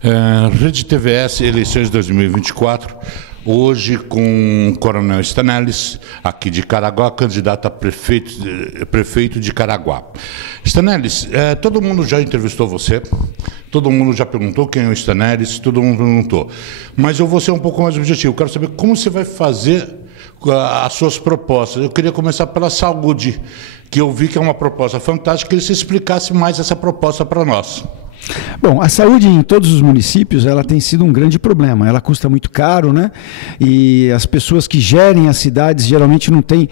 Rede TVS, eleições 2024, hoje com o Coronel Stanellis, aqui de Caraguá, candidato a prefeito de Caraguá. Stanellis, todo mundo já entrevistou você, todo mundo já perguntou quem é o Stanellis, todo mundo perguntou, mas eu vou ser um pouco mais objetivo, quero saber como você vai fazer as suas propostas. Eu queria começar pela saúde, que eu vi que é uma proposta fantástica, queria que você explicasse mais essa proposta para nós. Bom, a saúde em todos os municípios, ela tem sido um grande problema. Ela custa muito caro, né? E as pessoas que gerem as cidades geralmente não têm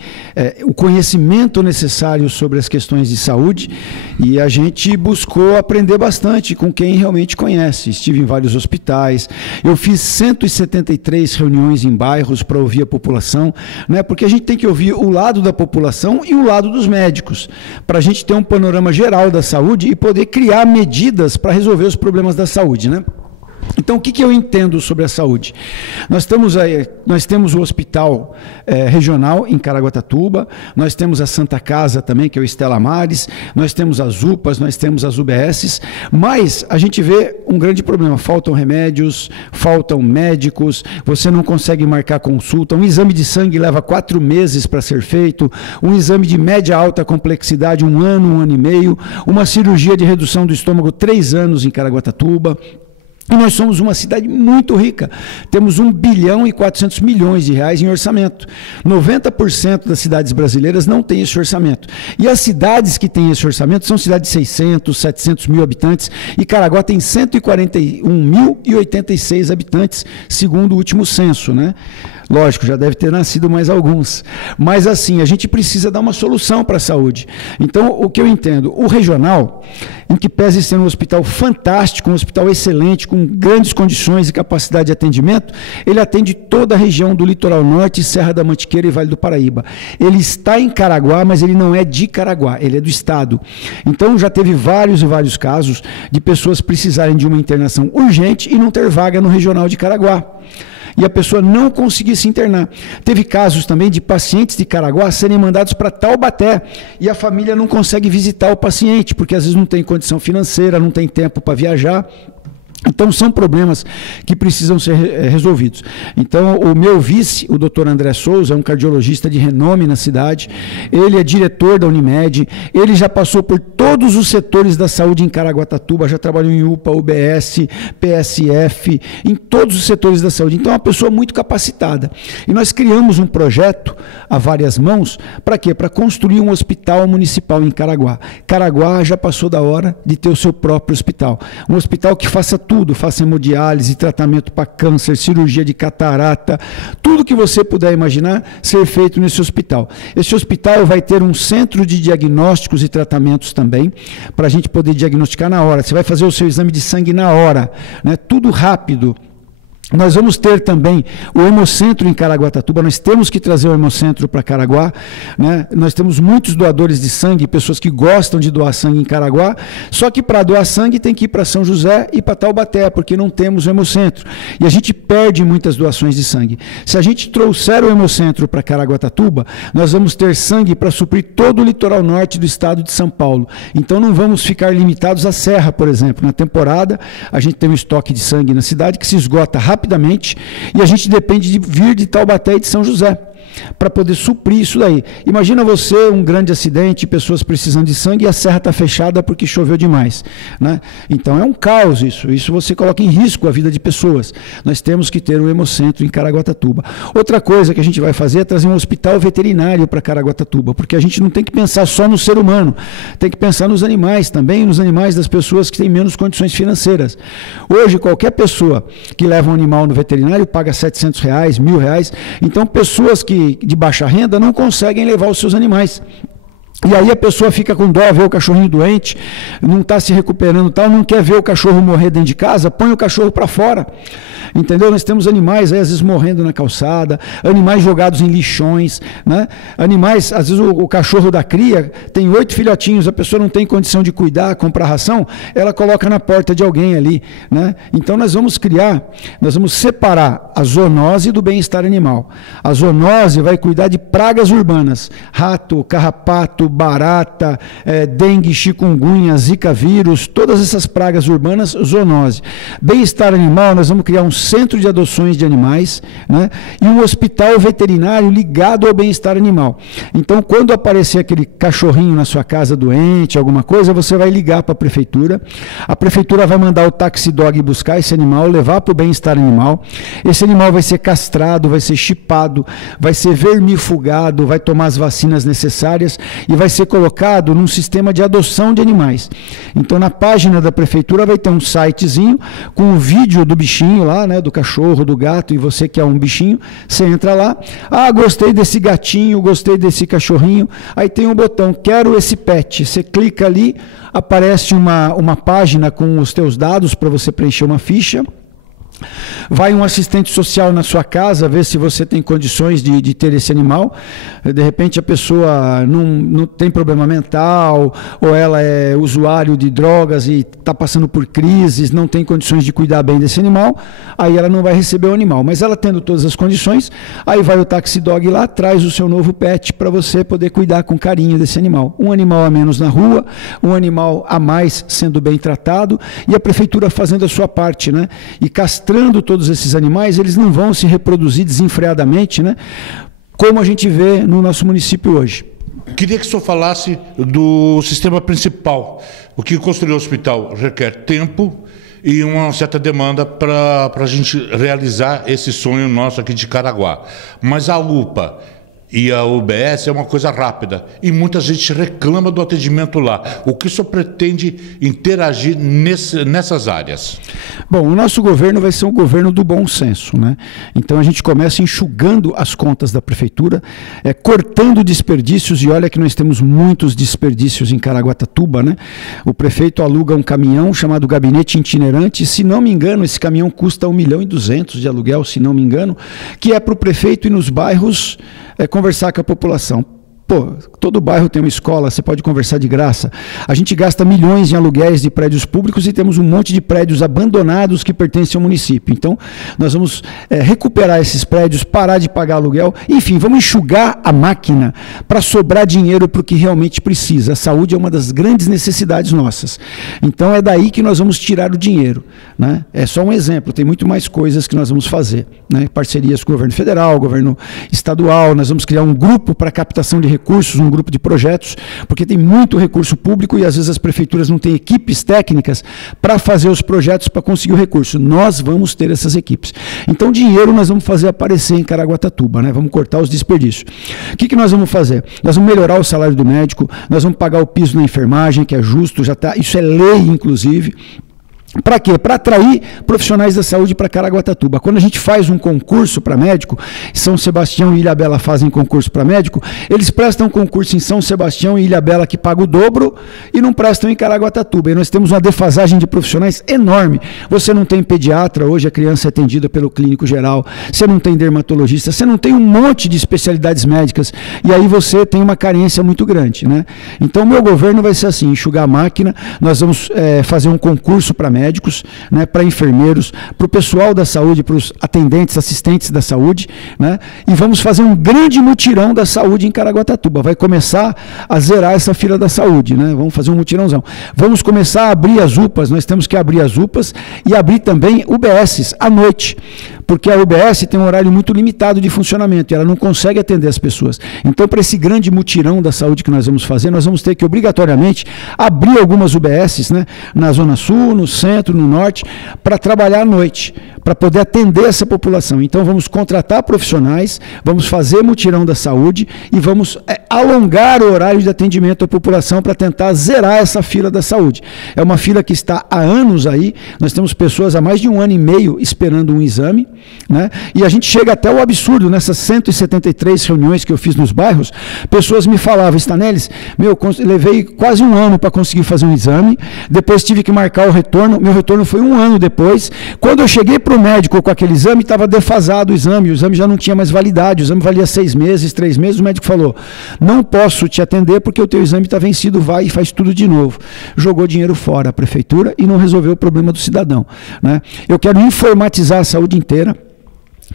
o conhecimento necessário sobre as questões de saúde, e a gente buscou aprender bastante com quem realmente conhece. Estive em vários hospitais, eu fiz 173 reuniões em bairros para ouvir a população, né? Porque a gente tem que ouvir o lado da população e o lado dos médicos, para a gente ter um panorama geral da saúde e poder criar medidas para resolver os problemas da saúde, né? Então, o que eu entendo sobre a saúde? Nós temos o hospital regional em Caraguatatuba, nós temos a Santa Casa também, que é o Estela Maris, nós temos as UPAs, nós temos as UBSs, mas a gente vê um grande problema: faltam remédios, faltam médicos, você não consegue marcar consulta, um exame de sangue leva 4 meses para ser feito, um exame de média alta complexidade, 1 ano e meio, uma cirurgia de redução do estômago, 3 anos em Caraguatatuba. E nós somos uma cidade muito rica, temos 1 bilhão e 400 milhões de reais em orçamento. 90% das cidades brasileiras não têm esse orçamento. E as cidades que têm esse orçamento são cidades de 600, 700 mil habitantes, e Caraguá tem 141.086 habitantes, segundo o último censo, né? Lógico, já deve ter nascido mais alguns. Mas assim, a gente precisa dar uma solução para a saúde. Então, o que eu entendo, o regional, em que pese ser um hospital fantástico, um hospital excelente, com grandes condições e capacidade de atendimento, ele atende toda a região do Litoral Norte, Serra da Mantiqueira e Vale do Paraíba. Ele está em Caraguá, mas ele não é de Caraguá, ele é do estado. Então, já teve vários e vários casos de pessoas precisarem de uma internação urgente e não ter vaga no regional de Caraguá. E a pessoa não conseguia se internar. Teve casos também de pacientes de Caraguá serem mandados para Taubaté e a família não consegue visitar o paciente, porque às vezes não tem condição financeira, não tem tempo para viajar. Então, são problemas que precisam ser resolvidos. Então, o meu vice, o Dr. André Souza, é um cardiologista de renome na cidade, ele é diretor da Unimed, ele já passou por todos os setores da saúde em Caraguatatuba, já trabalhou em UPA, UBS, PSF, em todos os setores da saúde. Então, é uma pessoa muito capacitada. E nós criamos um projeto a várias mãos, para quê? Para construir um hospital municipal em Caraguá. Caraguá já passou da hora de ter o seu próprio hospital. Um hospital que faça tudo, faça hemodiálise, tratamento para câncer, cirurgia de catarata, tudo que você puder imaginar ser feito nesse hospital. Esse hospital vai ter um centro de diagnósticos e tratamentos também, para a gente poder diagnosticar na hora. Você vai fazer o seu exame de sangue na hora, né? Tudo rápido. Nós vamos ter também o Hemocentro em Caraguatatuba, nós temos que trazer o Hemocentro para Caraguá, né? Nós temos muitos doadores de sangue, pessoas que gostam de doar sangue em Caraguá, só que para doar sangue tem que ir para São José e para Taubaté, porque não temos o Hemocentro. E a gente perde muitas doações de sangue. Se a gente trouxer o Hemocentro para Caraguatatuba, nós vamos ter sangue para suprir todo o litoral norte do estado de São Paulo. Então não vamos ficar limitados à Serra, por exemplo. Na temporada, a gente tem um estoque de sangue na cidade que se esgota rapidamente, e a gente depende de vir de Taubaté e de São José para poder suprir isso daí. Imagina você, um grande acidente, pessoas precisando de sangue e a serra está fechada porque choveu demais, né? Então é um caos isso você coloca em risco a vida de pessoas. Nós temos que ter um Hemocentro em Caraguatatuba. Outra coisa que a gente vai fazer é trazer um hospital veterinário para Caraguatatuba, porque a gente não tem que pensar só no ser humano, tem que pensar nos animais também, nos animais das pessoas que têm menos condições financeiras. Hoje, qualquer pessoa que leva um animal no veterinário paga R$700, R$1.000, então pessoas que de baixa renda não conseguem levar os seus animais. E aí a pessoa fica com dó, vê o cachorrinho doente, não está se recuperando, tal, não quer ver o cachorro morrer dentro de casa, põe o cachorro para fora. Entendeu? Nós temos animais aí, às vezes morrendo na calçada, animais jogados em lixões, né? Animais, às vezes o cachorro da cria tem 8 filhotinhos, a pessoa não tem condição de cuidar, comprar ração, ela coloca na porta de alguém ali, né? Então nós vamos separar a zoonose do bem-estar animal. A zoonose vai cuidar de pragas urbanas, rato, carrapato, rato, barata, dengue, chikungunya, zika vírus, todas essas pragas urbanas, zoonose. Bem-estar animal, nós vamos criar um centro de adoções de animais, né, e um hospital veterinário ligado ao bem-estar animal. Então, quando aparecer aquele cachorrinho na sua casa doente, alguma coisa, você vai ligar para a prefeitura vai mandar o taxidog buscar esse animal, levar para o bem-estar animal, esse animal vai ser castrado, vai ser chipado, vai ser vermifugado, vai tomar as vacinas necessárias e vai ser colocado num sistema de adoção de animais. Então, na página da prefeitura vai ter um sitezinho com o vídeo do bichinho lá, né, do cachorro, do gato, e você que é um bichinho, você entra lá, gostei desse gatinho, gostei desse cachorrinho, aí tem um botão, quero esse pet, você clica ali, aparece uma página com os teus dados para você preencher uma ficha. Vai um assistente social na sua casa ver se você tem condições de ter esse animal. De repente a pessoa não tem problema mental, ou ela é usuário de drogas e está passando por crises, não tem condições de cuidar bem desse animal, aí ela não vai receber o animal. Mas ela tendo todas as condições, aí vai o taxidog lá, traz o seu novo pet para você poder cuidar com carinho desse animal. Um animal a menos na rua, um animal a mais sendo bem tratado, e a prefeitura fazendo a sua parte, né? E castrando todos esses animais, eles não vão se reproduzir desenfreadamente, né? Como a gente vê no nosso município hoje. Queria que o senhor falasse do sistema principal. O que construir o hospital requer tempo e uma certa demanda para a gente realizar esse sonho nosso aqui de Caraguá. Mas a UPA e a UBS é uma coisa rápida e muita gente reclama do atendimento lá. O que o senhor pretende interagir nessas áreas? Bom, o nosso governo vai ser um governo do bom senso, né? Então a gente começa enxugando as contas da prefeitura, cortando desperdícios, e olha que nós temos muitos desperdícios em Caraguatatuba, né? O prefeito aluga um caminhão chamado Gabinete Itinerante, se não me engano, esse caminhão custa 1.200.000 de aluguel, se não me engano, que é para o prefeito ir nos bairros conversar com a população. Pô, todo bairro tem uma escola, você pode conversar de graça. A gente gasta milhões em aluguéis de prédios públicos e temos um monte de prédios abandonados que pertencem ao município. Então, nós vamos recuperar esses prédios, parar de pagar aluguel, enfim, vamos enxugar a máquina para sobrar dinheiro para o que realmente precisa. A saúde é uma das grandes necessidades nossas. Então, é daí que nós vamos tirar o dinheiro, né? É só um exemplo, tem muito mais coisas que nós vamos fazer, né? Parcerias com o governo federal, governo estadual, nós vamos criar um grupo para captação de recursos, um grupo de projetos, porque tem muito recurso público e às vezes as prefeituras não têm equipes técnicas para fazer os projetos, para conseguir o recurso. Nós vamos ter essas equipes. Então, dinheiro nós vamos fazer aparecer em Caraguatatuba, né? Vamos cortar os desperdícios. O que nós vamos fazer? Nós vamos melhorar o salário do médico, nós vamos pagar o piso na enfermagem, que é justo, já tá, isso é lei, inclusive. Para quê? Para atrair profissionais da saúde para Caraguatatuba. Quando a gente faz um concurso para médico, São Sebastião e Ilhabela fazem concurso para médico, eles prestam concurso em São Sebastião e Ilhabela, que paga o dobro, e não prestam em Caraguatatuba. E nós temos uma defasagem de profissionais enorme. Você não tem pediatra, hoje a criança é atendida pelo clínico geral, você não tem dermatologista, você não tem um monte de especialidades médicas, e aí você tem uma carência muito grande, né? Então, o meu governo vai ser assim, enxugar a máquina, nós vamos fazer um concurso para médicos, né, para enfermeiros, para o pessoal da saúde, para os atendentes, assistentes da saúde, né, e vamos fazer um grande mutirão da saúde em Caraguatatuba. Vai começar a zerar essa fila da saúde, né? Vamos fazer um mutirãozão. Vamos começar a abrir as UPAs, nós temos que abrir as UPAs e abrir também UBSs à noite, porque a UBS tem um horário muito limitado de funcionamento e ela não consegue atender as pessoas. Então, para esse grande mutirão da saúde que nós vamos fazer, nós vamos ter que obrigatoriamente abrir algumas UBSs, né, na Zona Sul, no Centro, no Norte, para trabalhar à noite, para poder atender essa população. Então, vamos contratar profissionais, vamos fazer mutirão da saúde e vamos alongar o horário de atendimento à população para tentar zerar essa fila da saúde. É uma fila que está há anos aí, nós temos pessoas há mais de 1 ano e meio esperando um exame, né? E a gente chega até o absurdo, nessas 173 reuniões que eu fiz nos bairros, pessoas me falavam, Stanelles, levei quase 1 ano para conseguir fazer um exame, depois tive que marcar o retorno, meu retorno foi 1 ano depois, quando eu cheguei para o médico com aquele exame, estava defasado o exame já não tinha mais validade, o exame valia 6 meses, 3 meses, o médico falou, não posso te atender porque o teu exame está vencido, vai e faz tudo de novo. Jogou dinheiro fora a prefeitura e não resolveu o problema do cidadão, né? Eu quero informatizar a saúde inteira.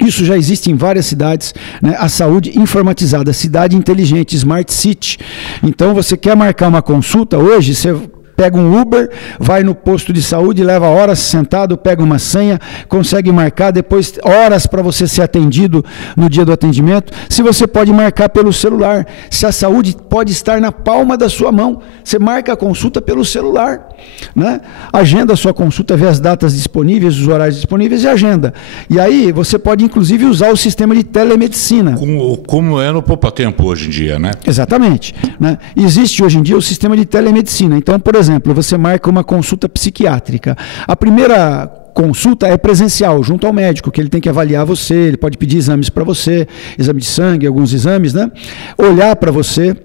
Isso já existe em várias cidades, né? A saúde informatizada, cidade inteligente, Smart City. Então, você quer marcar uma consulta hoje, você pega um Uber, vai no posto de saúde, leva horas sentado, pega uma senha, consegue marcar, depois horas para você ser atendido no dia do atendimento. Se você pode marcar pelo celular, se a saúde pode estar na palma da sua mão, você marca a consulta pelo celular, né? Agenda a sua consulta, vê as datas disponíveis, os horários disponíveis e agenda. E aí você pode inclusive usar o sistema de telemedicina. Como é no Poupa Tempo hoje em dia, né? Exatamente, né? Existe hoje em dia o sistema de telemedicina. Então, por exemplo, você marca uma consulta psiquiátrica. A primeira consulta é presencial, junto ao médico, que ele tem que avaliar você, ele pode pedir exames para você, exame de sangue, alguns exames, né? Olhar para você,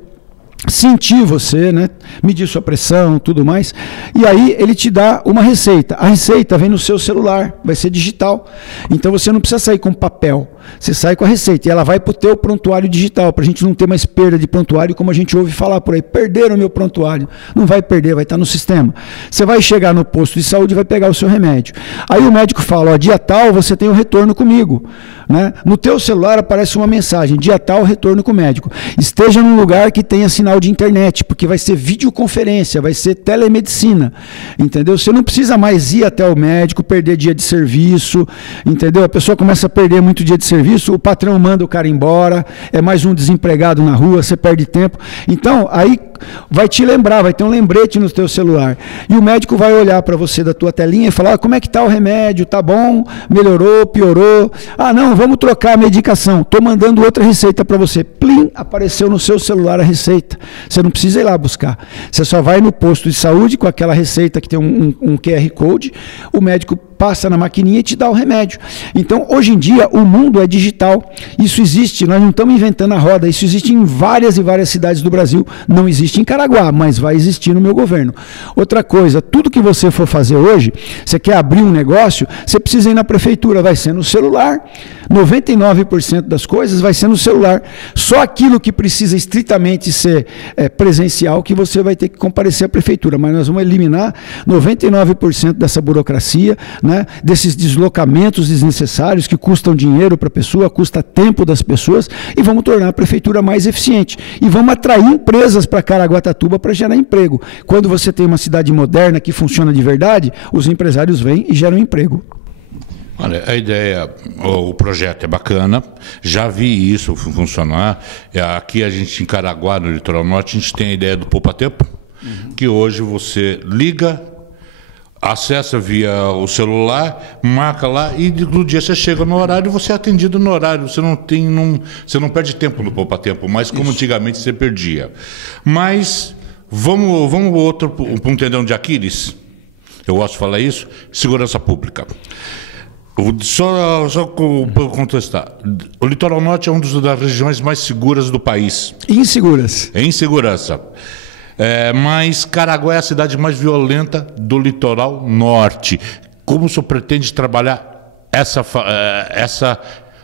sentir você, né? Medir sua pressão, tudo mais. E aí ele te dá uma receita. A receita vem no seu celular, vai ser digital. Então você não precisa sair com papel. Você sai com a receita e ela vai para o teu prontuário digital, para a gente não ter mais perda de prontuário, como a gente ouve falar por aí. Perderam o meu prontuário. Não vai perder, vai estar no sistema. Você vai chegar no posto de saúde e vai pegar o seu remédio. Aí o médico fala, ó, dia tal você tem um retorno comigo, né? No teu celular aparece uma mensagem, dia tal, retorno com o médico. Esteja num lugar que tenha sinal de internet, porque vai ser videoconferência, vai ser telemedicina, entendeu? Você não precisa mais ir até o médico, perder dia de serviço, entendeu? A pessoa começa a perder muito dia de serviço, o patrão manda o cara embora, é mais um desempregado na rua, você perde tempo. Então, aí vai te lembrar, vai ter um lembrete no teu celular. E o médico vai olhar para você da tua telinha e falar, ah, como é que está o remédio? Tá bom? Melhorou? Piorou? Ah, não, vamos trocar a medicação. Estou mandando outra receita para você. Plim, apareceu no seu celular a receita. Você não precisa ir lá buscar. Você só vai no posto de saúde com aquela receita que tem um QR Code, o médico passa na maquininha e te dá o remédio. Então, hoje em dia, o mundo é digital. Isso existe, nós não estamos inventando a roda, isso existe em várias e várias cidades do Brasil. Não existe em Caraguá, mas vai existir no meu governo. Outra coisa, tudo que você for fazer hoje, você quer abrir um negócio, você precisa ir na prefeitura, vai ser no celular. 99% das coisas vai ser no celular. Só aquilo que precisa estritamente ser presencial que você vai ter que comparecer à prefeitura. Mas nós vamos eliminar 99% dessa burocracia, né, desses deslocamentos desnecessários que custam dinheiro para a pessoa, custa tempo das pessoas, e vamos tornar a prefeitura mais eficiente. E vamos atrair empresas para Caraguatatuba para gerar emprego. Quando você tem uma cidade moderna que funciona de verdade, os empresários vêm e geram emprego. Olha, a ideia, o projeto é bacana, já vi isso funcionar. Aqui a gente, em Caraguá, no Litoral Norte, a gente tem a ideia do Poupa Tempo, que hoje você liga, acessa via o celular, marca lá e no dia você chega no horário e você é atendido no horário. Você não perde tempo no Poupa Tempo, mas como antigamente você perdia. Mas vamos outro para um tendão de Aquiles, eu gosto de falar isso, segurança pública. Só para contestar, o Litoral Norte é uma das regiões mais seguras do país. Inseguras. É insegurança. Mas Caraguá é a cidade mais violenta do Litoral Norte. Como o senhor pretende trabalhar essa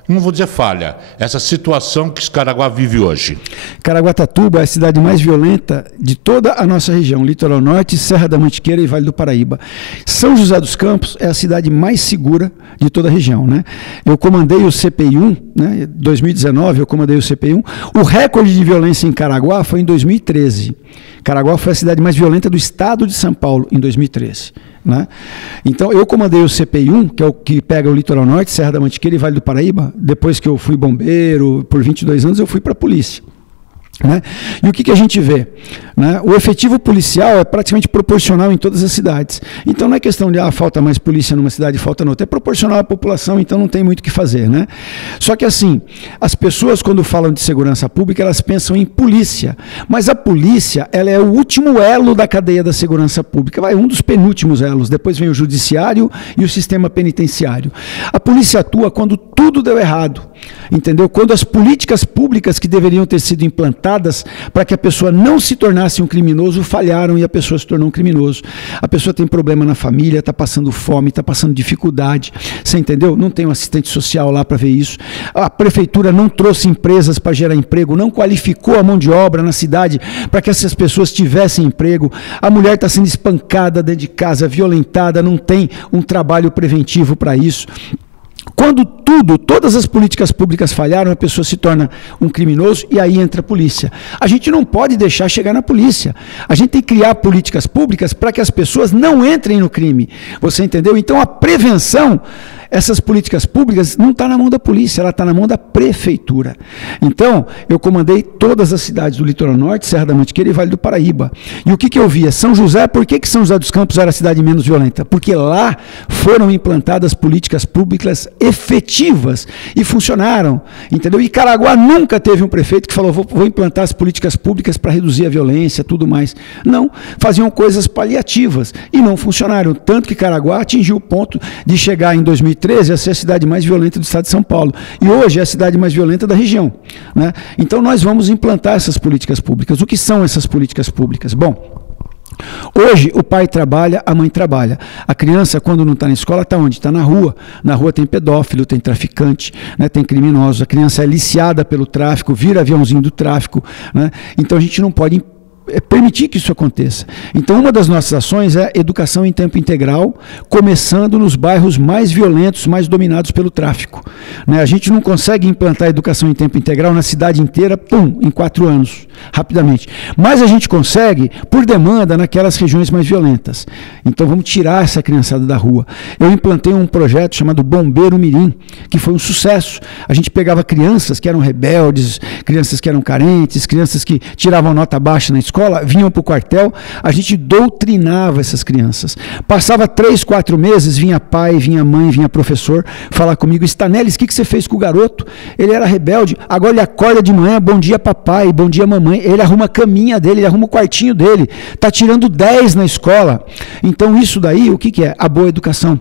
não vou dizer falha, essa situação que Caraguá vive hoje? Caraguatatuba é a cidade mais violenta de toda a nossa região, Litoral Norte, Serra da Mantiqueira e Vale do Paraíba. São José dos Campos é a cidade mais segura de toda a região, né? Eu comandei o CPI-1, né? 2019 eu comandei o CPI-1. O recorde de violência em Caraguá foi em 2013. Caraguá foi a cidade mais violenta do estado de São Paulo em 2013. Né? Então, eu comandei o CPI-1, que é o que pega o Litoral Norte, Serra da Mantiqueira e Vale do Paraíba. Depois que eu fui bombeiro, por 22 anos, eu fui para a polícia. Né? E o que a gente vê? Né? O efetivo policial é praticamente proporcional em todas as cidades. Então não é questão de falta mais polícia numa cidade e falta noutra. É proporcional à população, então não tem muito o que fazer. Né? Só que assim, as pessoas quando falam de segurança pública, elas pensam em polícia. Mas a polícia, ela é o último elo da cadeia da segurança pública. Vai um dos penúltimos elos. Depois vem o judiciário e o sistema penitenciário. A polícia atua quando tudo deu errado. Entendeu? Quando as políticas públicas que deveriam ter sido implantadas para que a pessoa não se tornasse um criminoso falharam e a pessoa se tornou um criminoso. A pessoa tem problema na família, está passando fome, está passando dificuldade. Você entendeu? Não tem um assistente social lá para ver isso. A prefeitura não trouxe empresas para gerar emprego, não qualificou a mão de obra na cidade para que essas pessoas tivessem emprego. A mulher está sendo espancada dentro de casa, violentada, não tem um trabalho preventivo para isso. Quando todas as políticas públicas falharam, a pessoa se torna um criminoso e aí entra a polícia. A gente não pode deixar chegar na polícia. A gente tem que criar políticas públicas para que as pessoas não entrem no crime. Você entendeu? Então a prevenção, essas políticas públicas não está na mão da polícia, ela está na mão da prefeitura. Então, eu comandei todas as cidades do Litoral Norte, Serra da Mantiqueira e Vale do Paraíba. E o que eu via? São José, por que São José dos Campos era a cidade menos violenta? Porque lá foram implantadas políticas públicas efetivas e funcionaram, entendeu? E Caraguá nunca teve um prefeito que falou, vou implantar as políticas públicas para reduzir a violência, tudo mais. Não, faziam coisas paliativas e não funcionaram. Tanto que Caraguá atingiu o ponto de chegar em 2013 a ser a cidade mais violenta do estado de São Paulo. E hoje é a cidade mais violenta da região, né? Então nós vamos implantar essas políticas públicas. O que são essas políticas públicas? Bom, hoje o pai trabalha, a mãe trabalha. A criança, quando não está na escola, está onde? Está na rua. Na rua tem pedófilo, tem traficante, né? Tem criminosos. A criança é aliciada pelo tráfico, vira aviãozinho do tráfico, né? Então a gente não pode permitir que isso aconteça. Então, uma das nossas ações é educação em tempo integral, começando nos bairros mais violentos, mais dominados pelo tráfico, né? A gente não consegue implantar educação em tempo integral na cidade inteira, em 4 anos, rapidamente. Mas a gente consegue, por demanda, naquelas regiões mais violentas. Então, vamos tirar essa criançada da rua. Eu implantei um projeto chamado Bombeiro Mirim, que foi um sucesso. A gente pegava crianças que eram rebeldes, crianças que eram carentes, crianças que tiravam nota baixa na escola, vinham para o quartel, a gente doutrinava essas crianças. Passava 3, 4 meses, vinha pai, vinha mãe, vinha professor falar comigo, Stanelis, o que você fez com o garoto? Ele era rebelde, agora ele acorda de manhã, bom dia papai, bom dia mamãe, ele arruma a caminha dele, ele arruma o quartinho dele, está tirando 10 na escola. Então isso daí, o que é? A boa educação.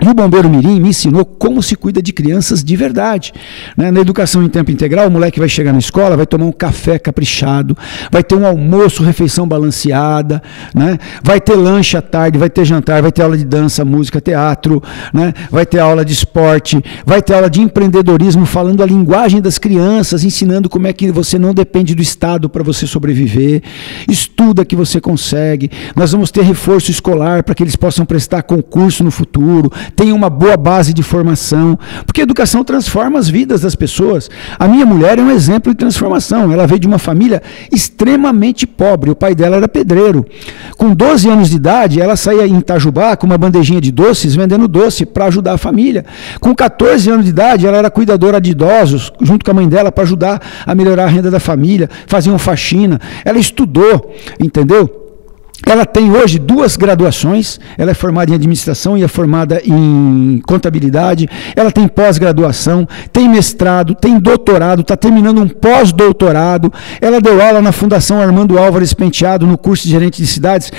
E o Bombeiro Mirim me ensinou como se cuida de crianças de verdade, né? Na educação em tempo integral, o moleque vai chegar na escola, vai tomar um café caprichado, vai ter um almoço, refeição balanceada, né? Vai ter lanche à tarde, vai ter jantar, vai ter aula de dança, música, teatro, né? Vai ter aula de esporte, vai ter aula de empreendedorismo, falando a linguagem das crianças, ensinando como é que você não depende do Estado para você sobreviver, estuda que você consegue, nós vamos ter reforço escolar para que eles possam prestar concurso no futuro, tenha uma boa base de formação, porque a educação transforma as vidas das pessoas. A minha mulher é um exemplo de transformação, ela veio de uma família extremamente pobre, o pai dela era pedreiro. Com 12 anos de idade, ela saía em Itajubá com uma bandejinha de doces, vendendo doce para ajudar a família. Com 14 anos de idade, ela era cuidadora de idosos, junto com a mãe dela, para ajudar a melhorar a renda da família, faziam faxina. Ela estudou, entendeu? Ela tem hoje 2 graduações, ela é formada em administração e é formada em contabilidade, ela tem pós-graduação, tem mestrado, tem doutorado, está terminando um pós-doutorado, ela deu aula na Fundação Armando Álvares Penteado, no curso de gerente de cidades,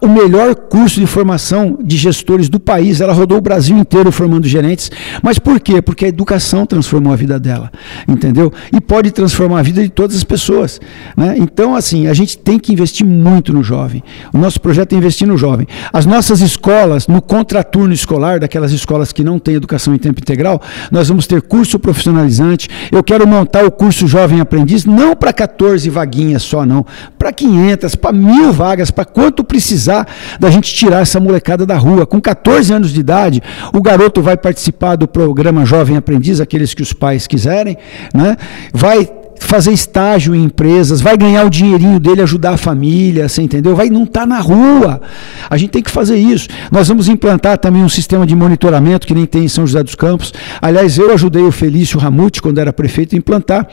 o melhor curso de formação de gestores do país, ela rodou o Brasil inteiro formando gerentes, mas por quê? Porque a educação transformou a vida dela, entendeu? E pode transformar a vida de todas as pessoas, né? Então, assim, a gente tem que investir muito no jovem. O nosso projeto é investir no jovem. As nossas escolas, no contraturno escolar, daquelas escolas que não têm educação em tempo integral, nós vamos ter curso profissionalizante. Eu quero montar o curso Jovem Aprendiz, não para 14 vaguinhas só, não. Para 500, para 1.000 vagas, para quanto precisar da gente tirar essa molecada da rua. Com 14 anos de idade, o garoto vai participar do programa Jovem Aprendiz, aqueles que os pais quiserem, né? Vai fazer estágio em empresas, vai ganhar o dinheirinho dele, ajudar a família, você entendeu? Não está na rua. A gente tem que fazer isso. Nós vamos implantar também um sistema de monitoramento que nem tem em São José dos Campos. Aliás, eu ajudei o Felício Ramute, quando era prefeito, a implantar.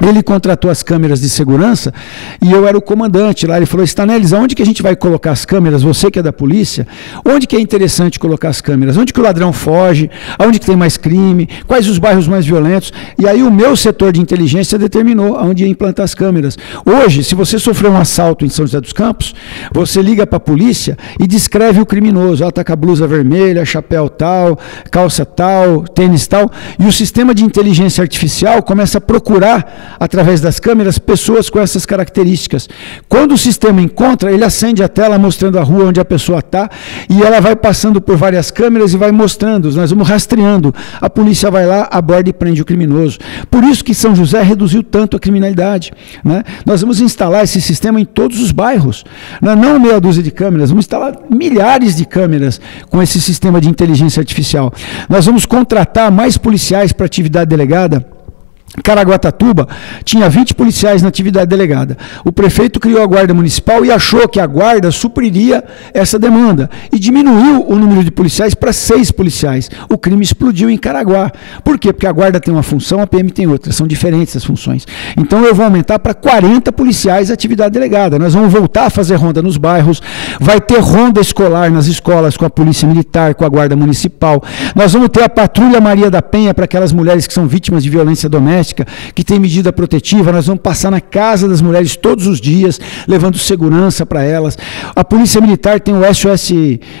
Ele contratou as câmeras de segurança e eu era o comandante lá. Ele falou, Stanelis, aonde que a gente vai colocar as câmeras? Você que é da polícia, onde que é interessante colocar as câmeras? Onde que o ladrão foge? Aonde que tem mais crime? Quais os bairros mais violentos? E aí o meu setor de inteligência determinou aonde ia implantar as câmeras. Hoje, se você sofreu um assalto em São José dos Campos, você liga para a polícia e descreve o criminoso. Ela está com a blusa vermelha, chapéu tal, calça tal, tênis tal, e o sistema de inteligência artificial começa a procurar através das câmeras, pessoas com essas características. Quando o sistema encontra, ele acende a tela mostrando a rua onde a pessoa está e ela vai passando por várias câmeras e vai mostrando, nós vamos rastreando. A polícia vai lá, aborda e prende o criminoso. Por isso que São José reduziu tanto a criminalidade, né? Nós vamos instalar esse sistema em todos os bairros, né? Não meia dúzia de câmeras, vamos instalar milhares de câmeras com esse sistema de inteligência artificial. Nós vamos contratar mais policiais para atividade delegada. Caraguatatuba tinha 20 policiais na atividade delegada. O prefeito criou a guarda municipal e achou que a guarda supriria essa demanda e diminuiu o número de policiais para 6 policiais. O crime explodiu em Caraguá. Por quê? Porque a guarda tem uma função, a PM tem outra, são diferentes as funções. Então eu vou aumentar para 40 policiais a atividade delegada. Nós vamos voltar a fazer ronda nos bairros, vai ter ronda escolar nas escolas com a polícia militar, com a guarda municipal. Nós vamos ter a patrulha Maria da Penha para aquelas mulheres que são vítimas de violência doméstica, que tem medida protetiva. Nós vamos passar na casa das mulheres todos os dias, levando segurança para elas. A Polícia Militar tem o SOS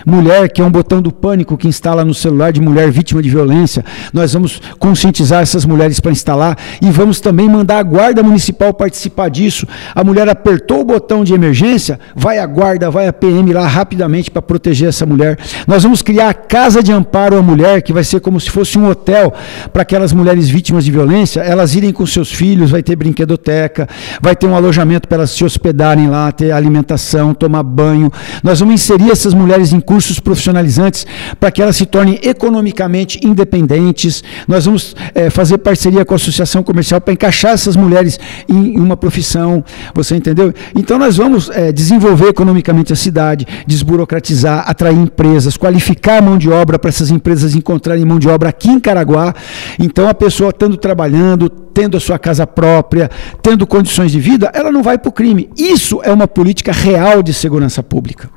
Mulher, que é um botão do pânico que instala no celular de mulher vítima de violência. Nós vamos conscientizar essas mulheres para instalar e vamos também mandar a Guarda Municipal participar disso. A mulher apertou o botão de emergência, vai a guarda, vai a PM lá rapidamente para proteger essa mulher. Nós vamos criar a Casa de Amparo à Mulher, que vai ser como se fosse um hotel para aquelas mulheres vítimas de violência. Elas irem com seus filhos, vai ter brinquedoteca, vai ter um alojamento para elas se hospedarem lá, ter alimentação, tomar banho. Nós vamos inserir essas mulheres em cursos profissionalizantes para que elas se tornem economicamente independentes. Nós vamos fazer parceria com a associação comercial para encaixar essas mulheres em uma profissão, você entendeu? Então nós vamos desenvolver economicamente a cidade, desburocratizar, atrair empresas, qualificar a mão de obra para essas empresas encontrarem mão de obra aqui em Caraguá. Então a pessoa estando trabalhando, tendo a sua casa própria, tendo condições de vida, ela não vai para o crime. Isso é uma política real de segurança pública.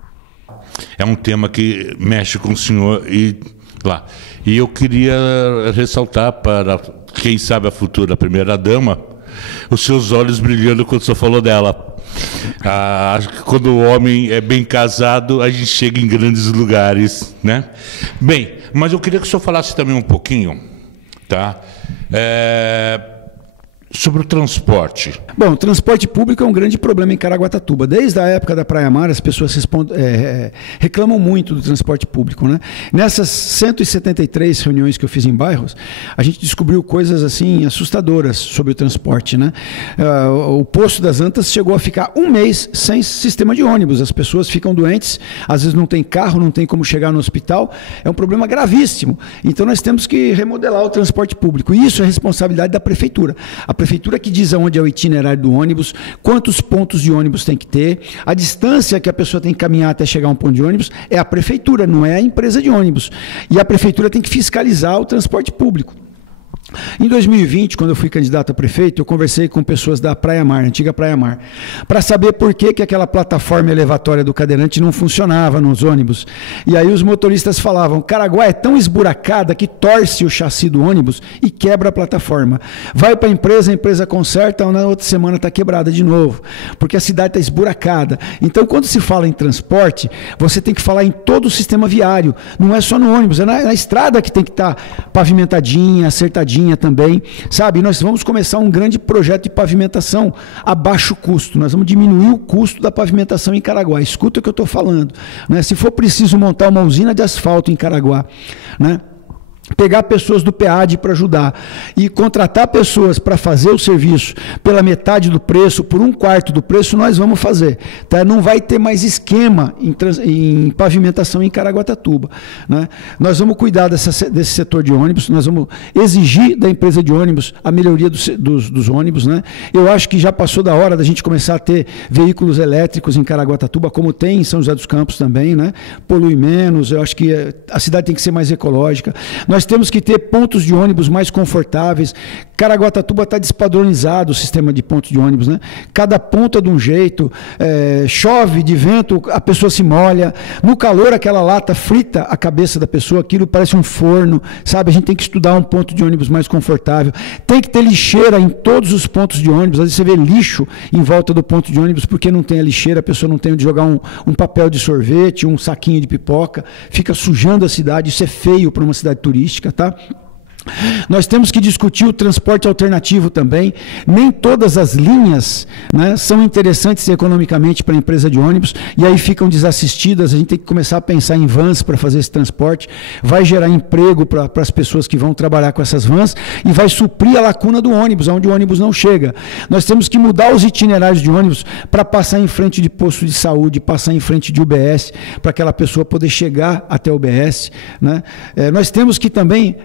É um tema que mexe com o senhor e eu queria ressaltar para, quem sabe, a futura primeira-dama, os seus olhos brilhando quando o senhor falou dela. Acho que quando o homem é bem casado, a gente chega em grandes lugares, né? Bem, mas eu queria que o senhor falasse também um pouquinho, tá? Sobre o transporte. Bom, o transporte público é um grande problema em Caraguatatuba. Desde a época da Praia Mar, as pessoas reclamam muito do transporte público, né? Nessas 173 reuniões que eu fiz em bairros, a gente descobriu coisas assim assustadoras sobre o transporte, né? O Poço das Antas chegou a ficar um mês sem sistema de ônibus. As pessoas ficam doentes, às vezes não tem carro, não tem como chegar no hospital. É um problema gravíssimo. Então nós temos que remodelar o transporte público. E isso é responsabilidade da prefeitura. A prefeitura que diz aonde é o itinerário do ônibus, quantos pontos de ônibus tem que ter, a distância que a pessoa tem que caminhar até chegar a um ponto de ônibus, é a prefeitura, não é a empresa de ônibus. E a prefeitura tem que fiscalizar o transporte público. Em 2020, quando eu fui candidato a prefeito, eu conversei com pessoas da Praia Mar, antiga Praia Mar, para saber por que aquela plataforma elevatória do cadeirante não funcionava nos ônibus. E aí os motoristas falavam: Caraguá é tão esburacada que torce o chassi do ônibus e quebra a plataforma. Vai para a empresa conserta, na outra semana está quebrada de novo, porque a cidade está esburacada. Então, quando se fala em transporte, você tem que falar em todo o sistema viário, não é só no ônibus, é na estrada que tem que estar pavimentadinha, acertadinha também, sabe? Nós vamos começar um grande projeto de pavimentação a baixo custo. Nós vamos diminuir o custo da pavimentação em Caraguá. Escuta o que eu estou falando, né? Se for preciso montar uma usina de asfalto em Caraguá, né? Pegar pessoas do PEAD para ajudar e contratar pessoas para fazer o serviço pela metade do preço, por um quarto do preço, nós vamos fazer. Tá? Não vai ter mais esquema em pavimentação em Caraguatatuba, né? Nós vamos cuidar desse setor de ônibus, nós vamos exigir da empresa de ônibus a melhoria dos ônibus, né? Eu acho que já passou da hora da gente começar a ter veículos elétricos em Caraguatatuba, como tem em São José dos Campos também, né? Polui menos, eu acho que a cidade tem que ser mais ecológica. Nós temos que ter pontos de ônibus mais confortáveis. Caraguatatuba está despadronizado o sistema de pontos de ônibus, né? Cada ponta de um jeito, chove de vento, a pessoa se molha. No calor, aquela lata frita a cabeça da pessoa, aquilo parece um forno, sabe? A gente tem que estudar um ponto de ônibus mais confortável. Tem que ter lixeira em todos os pontos de ônibus. Às vezes você vê lixo em volta do ponto de ônibus porque não tem a lixeira, a pessoa não tem onde jogar um papel de sorvete, um saquinho de pipoca, fica sujando a cidade. Isso é feio para uma cidade turística, tá? Nós temos que discutir o transporte alternativo também. Nem todas as linhas, né, são interessantes economicamente para a empresa de ônibus, e aí ficam desassistidas. A gente tem que começar a pensar em vans para fazer esse transporte. Vai gerar emprego para as pessoas que vão trabalhar com essas vans e vai suprir a lacuna do ônibus, onde o ônibus não chega. Nós temos que mudar os itinerários de ônibus para passar em frente de posto de saúde, passar em frente de UBS, para aquela pessoa poder chegar até o UBS, né? Nós temos que também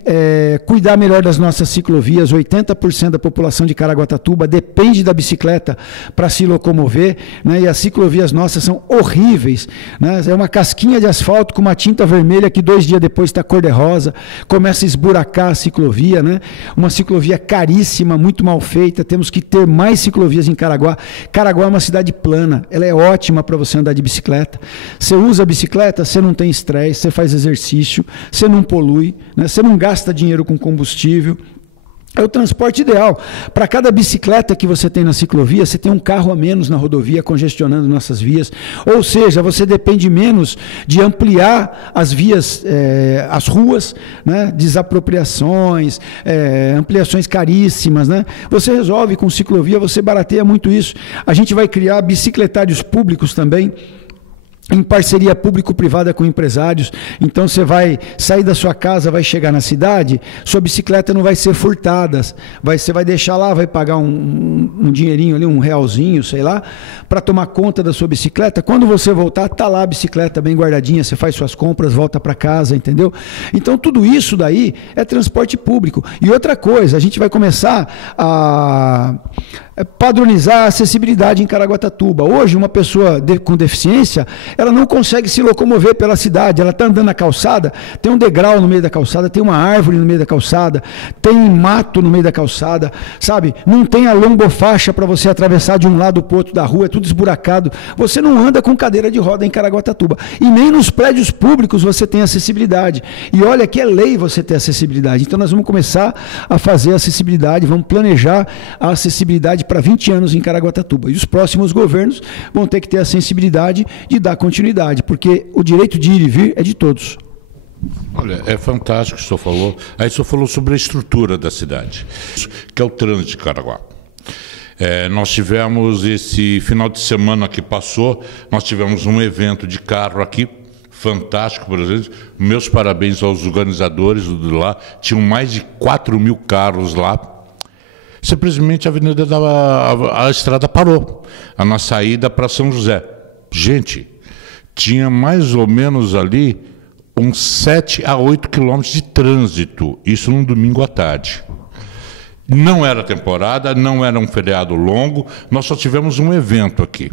cuidar melhor das nossas ciclovias. 80% da população de Caraguatatuba depende da bicicleta para se locomover, né? E as ciclovias nossas são horríveis, né? É uma casquinha de asfalto com uma tinta vermelha que 2 dias depois está cor-de-rosa, começa a esburacar a ciclovia, né? Uma ciclovia caríssima, muito mal feita. Temos que ter mais ciclovias em Caraguá. Caraguá é uma cidade plana, ela é ótima para você andar de bicicleta. Você usa a bicicleta, você não tem estresse, você faz exercício, você não polui, né? Você não gasta dinheiro com combustível. É o transporte ideal. Para cada bicicleta que você tem na ciclovia, você tem um carro a menos na rodovia congestionando nossas vias. Ou seja, você depende menos de ampliar as vias, as ruas, né? Desapropriações, ampliações caríssimas, né? Você resolve com ciclovia, você barateia muito isso. A gente vai criar bicicletários públicos também, em parceria público-privada com empresários. Então você vai sair da sua casa, vai chegar na cidade, sua bicicleta não vai ser furtada, você vai deixar lá, vai pagar um dinheirinho ali, um realzinho, sei lá, para tomar conta da sua bicicleta. Quando você voltar, está lá a bicicleta bem guardadinha, você faz suas compras, volta para casa, entendeu? Então tudo isso daí é transporte público. E outra coisa, a gente vai começar a padronizar a acessibilidade em Caraguatatuba. Hoje, uma pessoa com deficiência, ela não consegue se locomover pela cidade. Ela está andando na calçada, tem um degrau no meio da calçada, tem uma árvore no meio da calçada, tem mato no meio da calçada, sabe? Não tem a lombofaixa para você atravessar de um lado para o outro da rua, é tudo esburacado. Você não anda com cadeira de roda em Caraguatatuba. E nem nos prédios públicos você tem acessibilidade. E olha que é lei você ter acessibilidade. Então nós vamos começar a fazer acessibilidade, vamos planejar a acessibilidade para 20 anos em Caraguatatuba. E os próximos governos vão ter que ter a sensibilidade de dar continuidade, porque o direito de ir e vir é de todos. Olha, é fantástico o que o senhor falou. Aí o senhor falou sobre a estrutura da cidade, que é o trânsito de Caraguá. Nós tivemos esse final de semana que passou, nós tivemos um evento de carro aqui, fantástico, por exemplo. Meus parabéns aos organizadores de lá, tinham mais de 4.000 carros lá. Simplesmente a estrada parou, na saída para São José. Gente, tinha mais ou menos ali uns 7 a 8 quilômetros de trânsito, isso num domingo à tarde. Não era temporada, não era um feriado longo, nós só tivemos um evento aqui.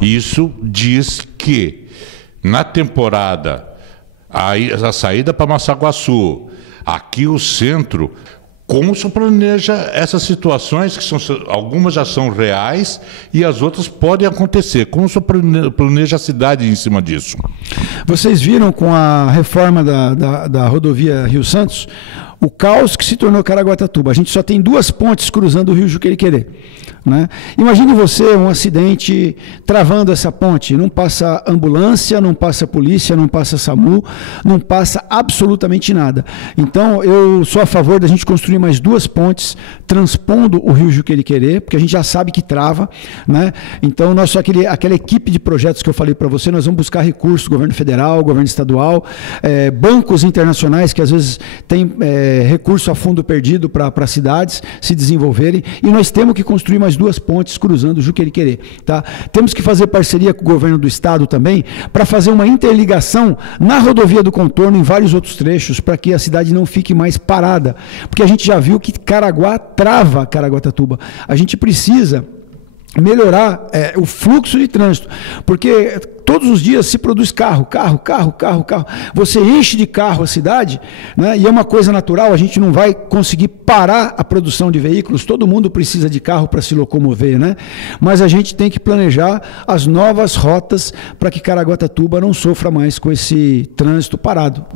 Isso diz que na temporada, a saída para Massaguaçu, aqui o centro, como se planeja essas situações, que algumas já são reais e as outras podem acontecer? Como se planeja a cidade em cima disso? Vocês viram com a reforma da rodovia Rio Santos, o caos que se tornou Caraguatatuba. A gente só tem 2 pontes cruzando o rio Juqueriquerê, né? Imagine você um acidente travando essa ponte, não passa ambulância, não passa polícia, não passa SAMU, não passa absolutamente nada. Então eu sou a favor da gente construir mais 2 pontes transpondo o rio Juqueriquerê, porque a gente já sabe que trava, né? Então aquela equipe de projetos que eu falei para você, nós vamos buscar recursos, governo federal, governo estadual, bancos internacionais que às vezes têm recurso a fundo perdido para cidades se desenvolverem, e nós temos que construir mais 2 pontes cruzando o Juqueriquerê, tá? Temos que fazer parceria com o governo do estado também para fazer uma interligação na rodovia do contorno em vários outros trechos, para que a cidade não fique mais parada, porque a gente já viu que Caraguá trava Caraguatatuba. A gente precisa melhorar o fluxo de trânsito, porque todos os dias se produz carro. Você enche de carro a cidade, né? E é uma coisa natural, a gente não vai conseguir parar a produção de veículos, todo mundo precisa de carro para se locomover, né? Mas a gente tem que planejar as novas rotas para que Caraguatatuba não sofra mais com esse trânsito parado.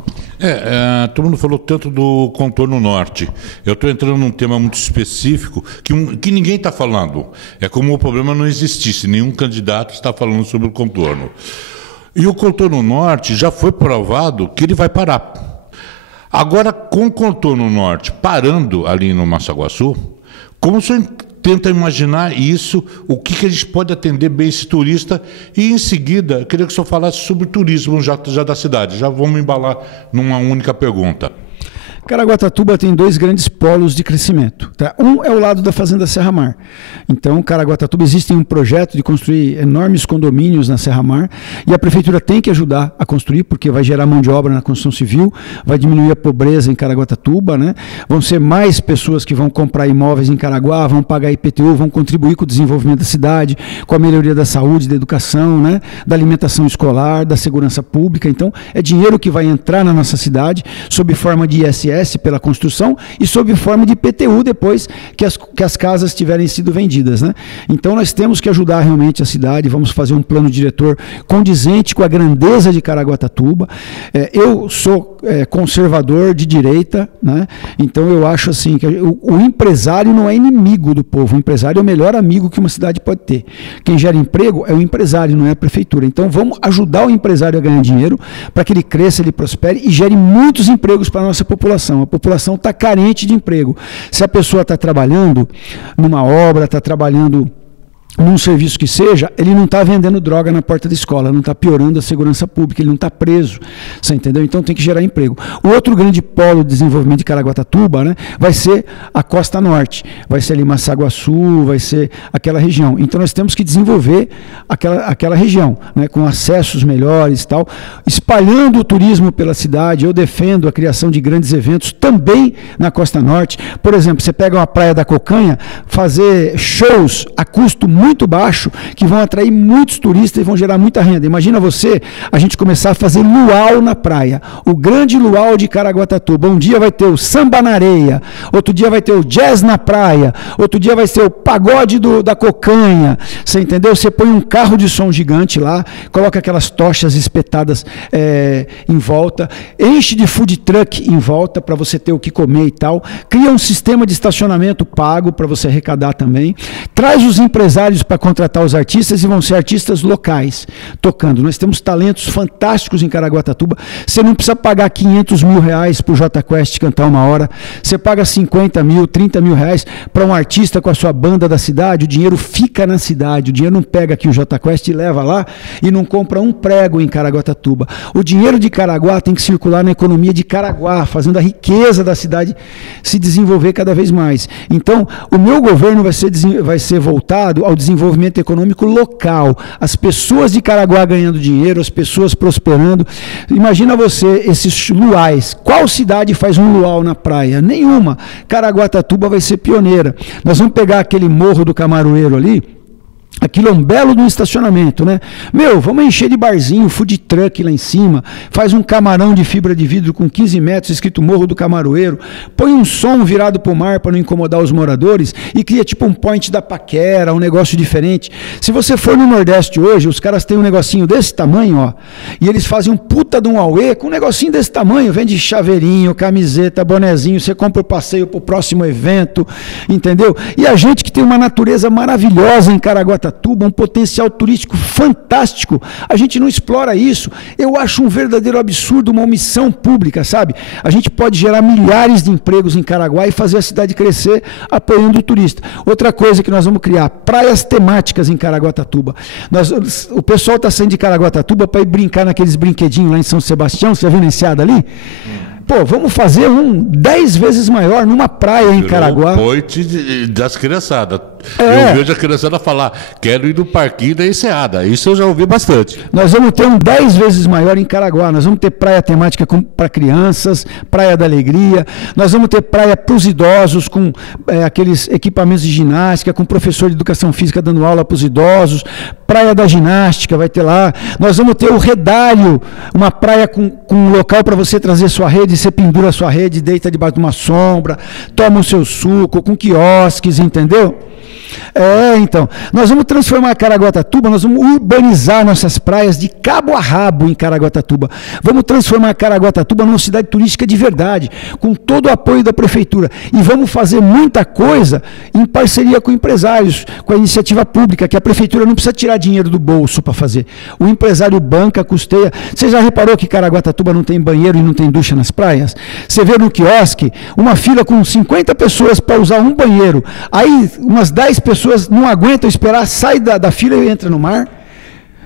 Todo mundo falou tanto do contorno norte. Eu estou entrando num tema muito específico que ninguém está falando. É como o problema não existisse, nenhum candidato está falando sobre o contorno. E o contorno norte já foi provado que ele vai parar. Agora, com o contorno norte parando ali no Massaguaçu, como o senhor tenta imaginar isso, o que a gente pode atender bem esse turista? E em seguida, eu queria que o senhor falasse sobre turismo já da cidade. Já vamos embalar numa única pergunta. Caraguatatuba tem dois grandes polos de crescimento. Tá? Um é o lado da Fazenda Serra Mar. Então, Caraguatatuba existe um projeto de construir enormes condomínios na Serra Mar e a prefeitura tem que ajudar a construir, porque vai gerar mão de obra na construção civil, vai diminuir a pobreza em Caraguatatuba, né? Vão ser mais pessoas que vão comprar imóveis em Caraguá, vão pagar IPTU, vão contribuir com o desenvolvimento da cidade, com a melhoria da saúde, da educação, né? Da alimentação escolar, da segurança pública. Então, é dinheiro que vai entrar na nossa cidade sob forma de ISS pela construção e sob forma de IPTU depois que as casas tiverem sido vendidas, né? Então nós temos que ajudar realmente a cidade, vamos fazer um plano diretor condizente com a grandeza de Caraguatatuba. Eu sou conservador de direita, né? Então eu acho assim que o empresário não é inimigo do povo, o empresário é o melhor amigo que uma cidade pode ter. Quem gera emprego é o empresário, não é a prefeitura. Então vamos ajudar o empresário a ganhar dinheiro para que ele cresça, ele prospere e gere muitos empregos para a nossa população. A população está carente de emprego. Se a pessoa está trabalhando numa obra, está trabalhando num serviço que seja, ele não está vendendo droga na porta da escola, não está piorando a segurança pública, ele não está preso, você entendeu? Então tem que gerar emprego. O outro grande polo de desenvolvimento de Caraguatatuba, né, vai ser a Costa Norte, vai ser ali Massaguaçu, vai ser aquela região. Então nós temos que desenvolver aquela região, né, com acessos melhores e tal, espalhando o turismo pela cidade. Eu defendo a criação de grandes eventos também na Costa Norte. Por exemplo, você pega uma praia da Cocanha, fazer shows a custo muito baixo, que vão atrair muitos turistas e vão gerar muita renda. Imagina a gente começar a fazer luau na praia, o grande luau de Caraguatatuba. Um dia vai ter o samba na areia, outro dia vai ter o jazz na praia, outro dia vai ser o pagode da Cocanha, você entendeu? Você põe um carro de som gigante lá, coloca aquelas tochas espetadas em volta, enche de food truck em volta para você ter o que comer e tal, cria um sistema de estacionamento pago para você arrecadar também, traz os empresários para contratar os artistas e vão ser artistas locais tocando. Nós temos talentos fantásticos em Caraguatatuba. Você não precisa pagar 500 mil reais para o Jota Quest cantar uma hora. Você paga 50 mil, 30 mil reais para um artista com a sua banda da cidade. O dinheiro fica na cidade. O dinheiro não pega aqui o Jota Quest e leva lá e não compra um prego em Caraguatatuba. O dinheiro de Caraguá tem que circular na economia de Caraguá, fazendo a riqueza da cidade se desenvolver cada vez mais. Então, o meu governo vai ser voltado ao desenvolvimento econômico local, as pessoas de Caraguá ganhando dinheiro, as pessoas prosperando. Imagina você, esses luais, qual cidade faz um luau na praia? Nenhuma. Caraguatatuba vai ser pioneira. Nós vamos pegar aquele morro do Camaroeiro ali, aquilo é um belo do estacionamento, né? Vamos encher de barzinho, food truck lá em cima, faz um camarão de fibra de vidro com 15 metros, escrito Morro do Camaroeiro, põe um som virado para o mar para não incomodar os moradores e cria tipo um point da paquera, um negócio diferente. Se você for no Nordeste hoje, os caras têm um negocinho desse tamanho, ó, e eles fazem um puta de um auê com um negocinho desse tamanho, vende chaveirinho, camiseta, bonezinho, você compra o passeio para o próximo evento, entendeu? E a gente que tem uma natureza maravilhosa em Caraguatatuba, um potencial turístico fantástico, a gente não explora isso. Eu acho um verdadeiro absurdo, uma omissão pública, sabe? A gente pode gerar milhares de empregos em Caraguá e fazer a cidade crescer apoiando o turista. Outra coisa que nós vamos criar, praias temáticas em Caraguatatuba. O pessoal está saindo de Caraguatatuba para ir brincar naqueles brinquedinhos lá em São Sebastião, você já viu na enseada ali? Pô, vamos fazer 10 vezes maior numa praia em Caraguá. Noite das criançadas. Eu vejo a criançada falar, quero ir no parquinho da enseada. Isso eu já ouvi bastante. Nós vamos ter 10 vezes maior em Caraguá. Nós vamos ter praia temática para crianças, praia da alegria. Nós vamos ter praia para os idosos, com aqueles equipamentos de ginástica, com professor de educação física dando aula para os idosos. Praia da ginástica vai ter lá. Nós vamos ter o Redário, uma praia com um local para você trazer sua rede. Você pendura a sua rede, deita debaixo de uma sombra, toma o seu suco, com quiosques, entendeu? Então, nós vamos transformar Caraguatatuba, nós vamos urbanizar nossas praias de cabo a rabo em Caraguatatuba. Vamos transformar Caraguatatuba numa cidade turística de verdade, com todo o apoio da prefeitura. E vamos fazer muita coisa em parceria com empresários, com a iniciativa pública, que a prefeitura não precisa tirar dinheiro do bolso para fazer. O empresário banca, custeia. Você já reparou que Caraguatatuba não tem banheiro e não tem ducha nas praias? Você vê no quiosque uma fila com 50 pessoas para usar um banheiro. Aí umas 10 pessoas não aguentam esperar, sai da fila e entra no mar.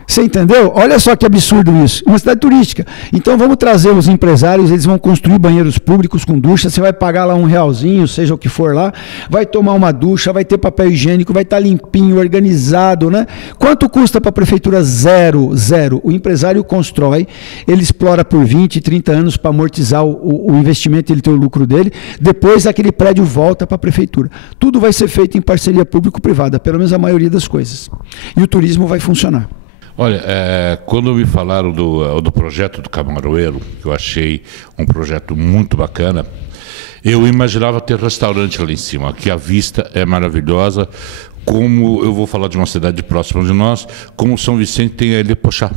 Você entendeu? Olha só que absurdo isso. Uma cidade turística. Então vamos trazer os empresários, eles vão construir banheiros públicos com ducha, você vai pagar lá R$1, seja o que for lá, vai tomar uma ducha, vai ter papel higiênico, vai estar limpinho, organizado, né? Quanto custa para a prefeitura? Zero. O empresário constrói, ele explora por 20, 30 anos para amortizar o investimento, ele tem o lucro dele, depois aquele prédio volta para a prefeitura. Tudo vai ser feito em parceria público-privada, pelo menos a maioria das coisas. E o turismo vai funcionar. Olha, quando me falaram do projeto do Camaroeiro, que eu achei um projeto muito bacana, eu imaginava ter restaurante ali em cima, que a vista é maravilhosa, como eu vou falar de uma cidade próxima de nós, como São Vicente tem a Ilha Pochá,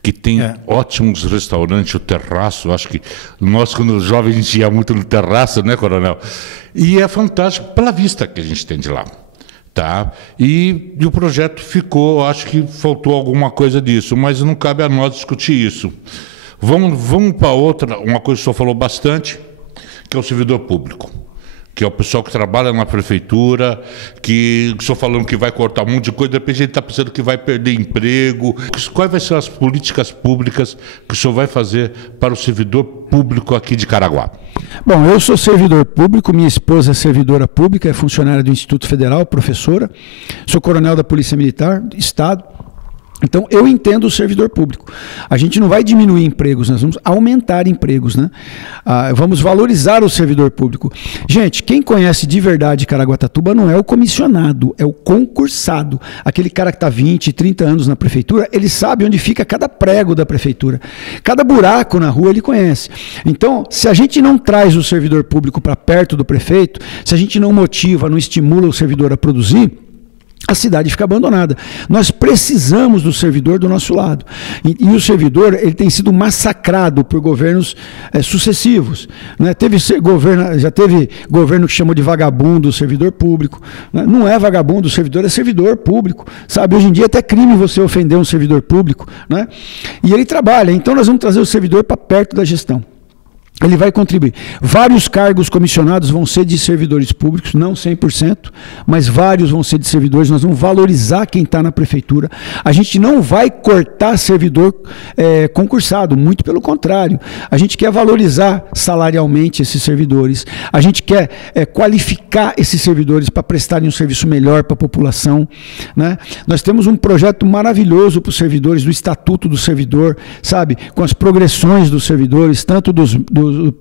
que tem ótimos restaurantes, o terraço, acho que nós quando jovens a gente ia muito no terraço, né, Coronel? E é fantástico pela vista que a gente tem de lá. Tá? E o projeto ficou, acho que faltou alguma coisa disso, mas não cabe a nós discutir isso. Vamos para outra, uma coisa que o senhor falou bastante, que é o servidor público, que é o pessoal que trabalha na prefeitura, que o senhor falando que vai cortar um monte de coisa, de repente ele está pensando que vai perder emprego. Quais vão ser as políticas públicas que o senhor vai fazer para o servidor público aqui de Caraguá? Bom, eu sou servidor público, minha esposa é servidora pública, é funcionária do Instituto Federal, professora, sou coronel da Polícia Militar, Estado. Então, eu entendo o servidor público. A gente não vai diminuir empregos, nós vamos aumentar empregos, né? Vamos valorizar o servidor público. Gente, quem conhece de verdade Caraguatatuba não é o comissionado, é o concursado. Aquele cara que está 20, 30 anos na prefeitura, ele sabe onde fica cada prego da prefeitura. Cada buraco na rua ele conhece. Então, se a gente não traz o servidor público para perto do prefeito, se a gente não motiva, não estimula o servidor a produzir, a cidade fica abandonada. Nós precisamos do servidor do nosso lado. E o servidor ele tem sido massacrado por governos sucessivos. Né? Já teve governo que chamou de vagabundo o servidor público. Né? Não é vagabundo, o servidor é servidor público. Sabe? Hoje em dia é até crime você ofender um servidor público. Né? E ele trabalha. Então nós vamos trazer o servidor para perto da gestão. Ele vai contribuir. Vários cargos comissionados vão ser de servidores públicos, não 100%, mas vários vão ser de servidores. Nós vamos valorizar quem está na prefeitura. A gente não vai cortar servidor concursado, muito pelo contrário. A gente quer valorizar salarialmente esses servidores. A gente quer qualificar esses servidores para prestarem um serviço melhor para a população. Né? Nós temos um projeto maravilhoso para os servidores, do Estatuto do Servidor, sabe? Com as progressões dos servidores, tanto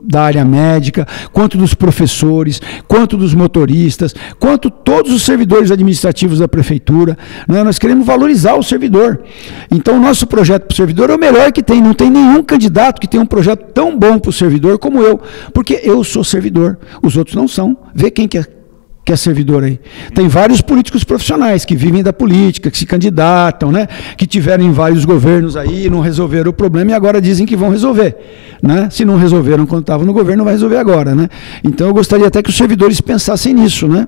da área médica, quanto dos professores, quanto dos motoristas, quanto todos os servidores administrativos da prefeitura. Né? Nós queremos valorizar o servidor. Então, o nosso projeto para o servidor é o melhor que tem. Não tem nenhum candidato que tenha um projeto tão bom para o servidor como eu, porque eu sou servidor, os outros não são. Vê quem que é servidor aí. Tem vários políticos profissionais que vivem da política, que se candidatam, né? Que tiveram em vários governos aí, não resolveram o problema e agora dizem que vão resolver. Né? Se não resolveram quando estavam no governo, não vai resolver agora. Né? Então eu gostaria até que os servidores pensassem nisso. Né?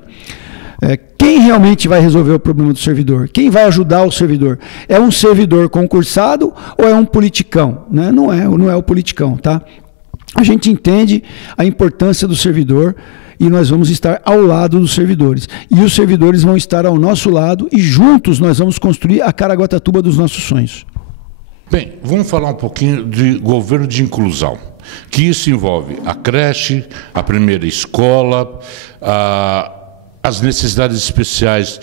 Quem realmente vai resolver o problema do servidor? Quem vai ajudar o servidor? É um servidor concursado ou é um politicão? Né? Não é o politicão. Tá? A gente entende a importância do servidor e nós vamos estar ao lado dos servidores. E os servidores vão estar ao nosso lado e juntos nós vamos construir a Caraguatatuba dos nossos sonhos. Bem, vamos falar um pouquinho de governo de inclusão, que isso envolve a creche, a primeira escola, as necessidades especiais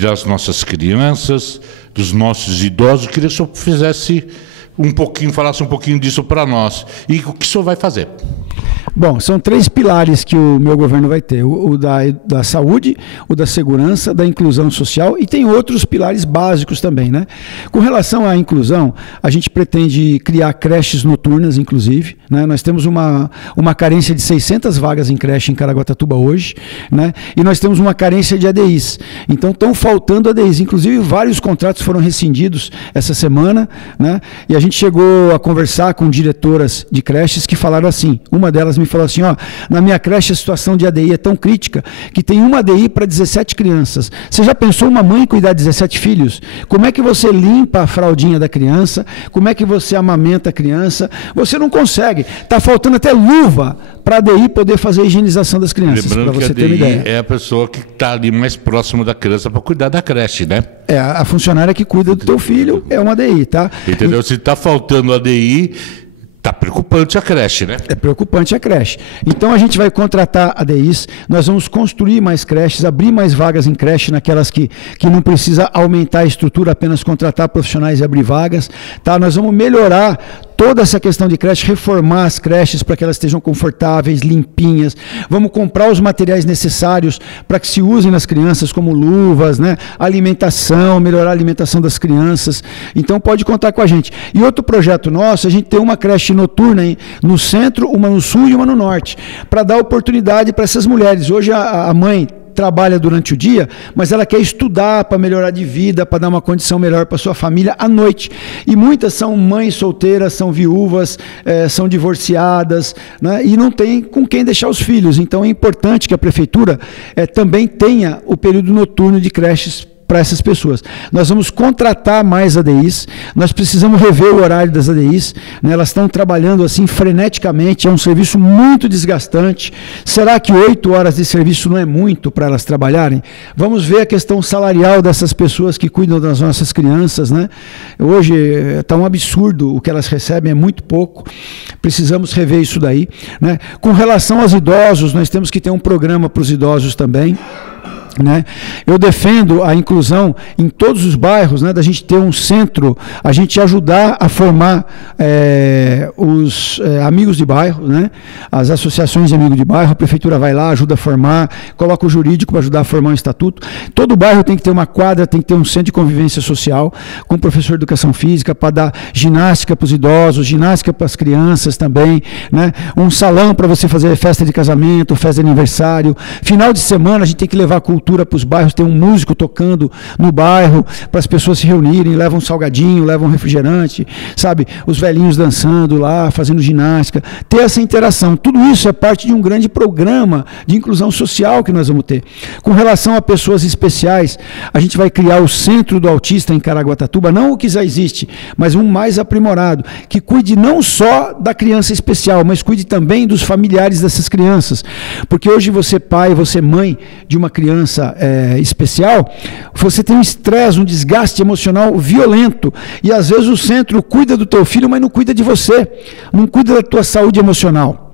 das nossas crianças, dos nossos idosos. Eu queria que o senhor falasse um pouquinho disso para nós. E o que o senhor vai fazer? Bom, são 3 pilares que o meu governo vai ter: o da saúde, o da segurança, da inclusão social, e tem outros pilares básicos também, né? Com relação à inclusão, a gente pretende criar creches noturnas, inclusive, né? Nós temos uma carência de 600 vagas em creche em Caraguatatuba hoje, né? E nós temos uma carência de ADIs. Então estão faltando ADIs, inclusive vários contratos foram rescindidos essa semana, né? E a gente chegou a conversar com diretoras de creches que falaram assim, uma delas me falou assim, ó, na minha creche a situação de ADI é tão crítica que tem uma ADI para 17 crianças. Você já pensou uma mãe cuidar de 17 filhos? Como é que você limpa a fraldinha da criança? Como é que você amamenta a criança? Você não consegue. Está faltando até luva para a ADI poder fazer a higienização das crianças. Lembrando que a ADI é a pessoa que está ali mais próximo da criança para cuidar da creche, né? É, a funcionária que cuida do teu filho é uma ADI, tá? Entendeu? Se está faltando ADI, está preocupante a creche, né? É preocupante a creche. Então a gente vai contratar ADIs, nós vamos construir mais creches, abrir mais vagas em creche, naquelas que não precisa aumentar a estrutura, apenas contratar profissionais e abrir vagas, tá? Nós vamos melhorar toda essa questão de creche, reformar as creches para que elas estejam confortáveis, limpinhas. Vamos comprar os materiais necessários para que se usem nas crianças, como luvas, né? Alimentação, melhorar a alimentação das crianças. Então pode contar com a gente. E outro projeto nosso, a gente tem uma creche noturna no centro, uma no sul e uma no norte, para dar oportunidade para essas mulheres. Hoje a mãe trabalha durante o dia, mas ela quer estudar para melhorar de vida, para dar uma condição melhor para sua família à noite. E muitas são mães solteiras, são viúvas, são divorciadas, né? E não tem com quem deixar os filhos. Então é importante que a prefeitura também tenha o período noturno de creches para essas pessoas. Nós vamos contratar mais ADIs, nós precisamos rever o horário das ADIs, né? Elas estão trabalhando assim freneticamente, é um serviço muito desgastante. Será que 8 horas de serviço não é muito para elas trabalharem? Vamos ver a questão salarial dessas pessoas que cuidam das nossas crianças, né? Hoje está um absurdo, o que elas recebem é muito pouco, precisamos rever isso daí, né? Com relação aos idosos, nós temos que ter um programa para os idosos também, né? Eu defendo a inclusão em todos os bairros, né? Da gente ter um centro, a gente ajudar a formar os amigos de bairro, né? As associações de amigos de bairro, a prefeitura vai lá, ajuda a formar, coloca o jurídico para ajudar a formar um estatuto. Todo bairro tem que ter uma quadra, tem que ter um centro de convivência social, com professor de educação física, para dar ginástica para os idosos, ginástica para as crianças também, né? Um salão para você fazer festa de casamento, festa de aniversário. Final de semana a gente tem que levar cultura para os bairros, tem um músico tocando no bairro, para as pessoas se reunirem, levam um salgadinho, levam um refrigerante, sabe? Os velhinhos dançando lá, fazendo ginástica, ter essa interação. Tudo isso é parte de um grande programa de inclusão social que nós vamos ter. Com relação a pessoas especiais, a gente vai criar o Centro do Autista em Caraguatatuba, não o que já existe, mas um mais aprimorado, que cuide não só da criança especial, mas cuide também dos familiares dessas crianças. Porque hoje você pai, você mãe de uma criança especial, você tem um estresse, um desgaste emocional violento, e às vezes o centro cuida do teu filho, mas não cuida de você, não cuida da tua saúde emocional.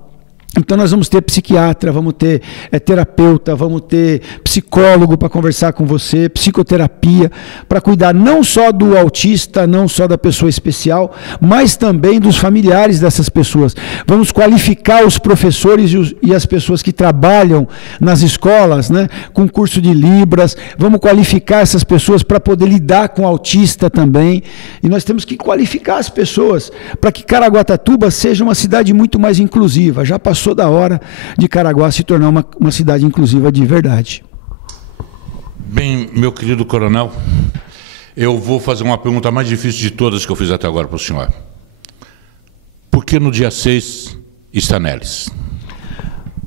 Então nós vamos ter psiquiatra, vamos ter terapeuta, vamos ter psicólogo para conversar com você, psicoterapia, para cuidar não só do autista, não só da pessoa especial, mas também dos familiares dessas pessoas. Vamos qualificar os professores e as pessoas que trabalham nas escolas, né, com curso de Libras, vamos qualificar essas pessoas para poder lidar com o autista também, e nós temos que qualificar as pessoas para que Caraguatatuba seja uma cidade muito mais inclusiva. Já passou da hora de Caraguá se tornar uma cidade inclusiva de verdade. Bem, meu querido coronel, eu vou fazer uma pergunta mais difícil de todas que eu fiz até agora para o senhor. Por que no dia 6 Stanelis?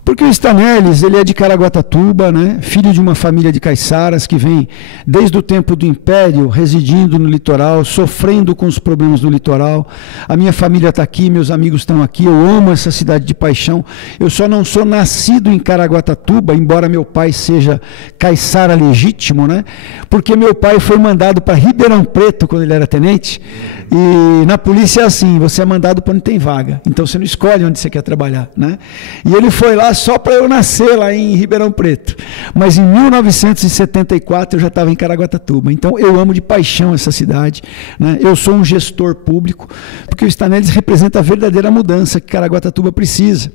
Porque o Stanelis, ele é de Caraguatatuba, né? Filho de uma família de caiçaras que vem desde o tempo do Império, residindo no litoral, sofrendo com os problemas do litoral. A minha família está aqui, meus amigos estão aqui, eu amo essa cidade de paixão. Eu só não sou nascido em Caraguatatuba, embora meu pai seja caiçara legítimo, né? Porque meu pai foi mandado para Ribeirão Preto quando ele era tenente, e na polícia é assim, você é mandado para onde tem vaga, então você não escolhe onde você quer trabalhar, né? E ele foi lá só para eu nascer lá em Ribeirão Preto. Mas em 1974 eu já estava em Caraguatatuba. Então eu amo de paixão essa cidade, né? Eu sou um gestor público, porque o Stanelles representa a verdadeira mudança que Caraguatatuba precisa,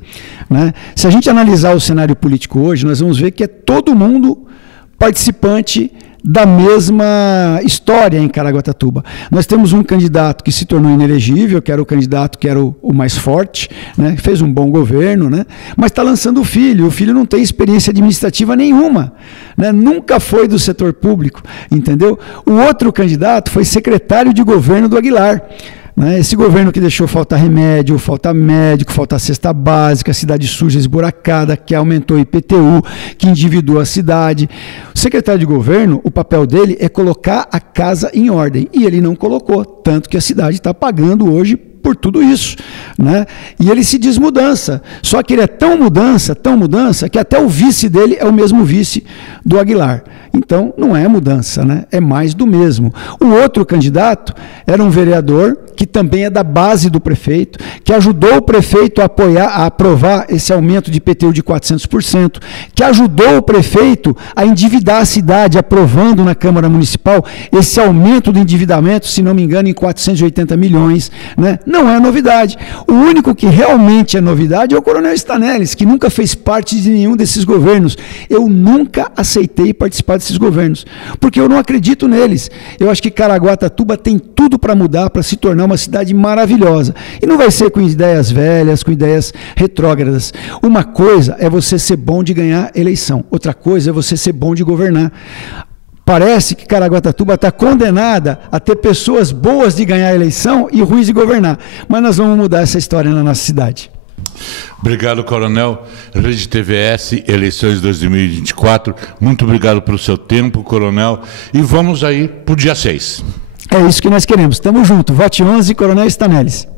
né? Se a gente analisar o cenário político hoje, nós vamos ver que é todo mundo participante da mesma história em Caraguatatuba. Nós temos um candidato que se tornou inelegível, que era o candidato que era o mais forte, né? Fez um bom governo, né? Mas está lançando o filho não tem experiência administrativa nenhuma, né? Nunca foi do setor público, entendeu? O outro candidato foi secretário de governo do Aguilar, né? Esse governo que deixou faltar remédio, faltar médico, faltar cesta básica, cidade suja, esburacada, que aumentou o IPTU, que endividou a cidade. O secretário de governo, o papel dele é colocar a casa em ordem, e ele não colocou, tanto que a cidade está pagando hoje por tudo isso, né? E ele se diz mudança, só que ele é tão mudança, que até o vice dele é o mesmo vice do Aguilar. Então, não é mudança, né? É mais do mesmo. O outro candidato era um vereador que também é da base do prefeito, que ajudou o prefeito a aprovar esse aumento de IPTU de 400%, que ajudou o prefeito a endividar a cidade, aprovando na Câmara Municipal esse aumento do endividamento, se não me engano, em 480 milhões, né? Não é novidade. O único que realmente é novidade é o Coronel Stanelles, que nunca fez parte de nenhum desses governos. Eu nunca aceitei participar desses governos, porque eu não acredito neles. Eu acho que Caraguatatuba tem tudo para mudar, para se tornar uma cidade maravilhosa. E não vai ser com ideias velhas, com ideias retrógradas. Uma coisa é você ser bom de ganhar eleição, outra coisa é você ser bom de governar. Parece que Caraguatatuba está condenada a ter pessoas boas de ganhar a eleição e ruins de governar. Mas nós vamos mudar essa história na nossa cidade. Obrigado, Coronel. Rede TVS, eleições 2024. Muito obrigado pelo seu tempo, Coronel. E vamos aí para o dia 6. É isso que nós queremos. Tamo junto. Vote 11, Coronel Stanelles.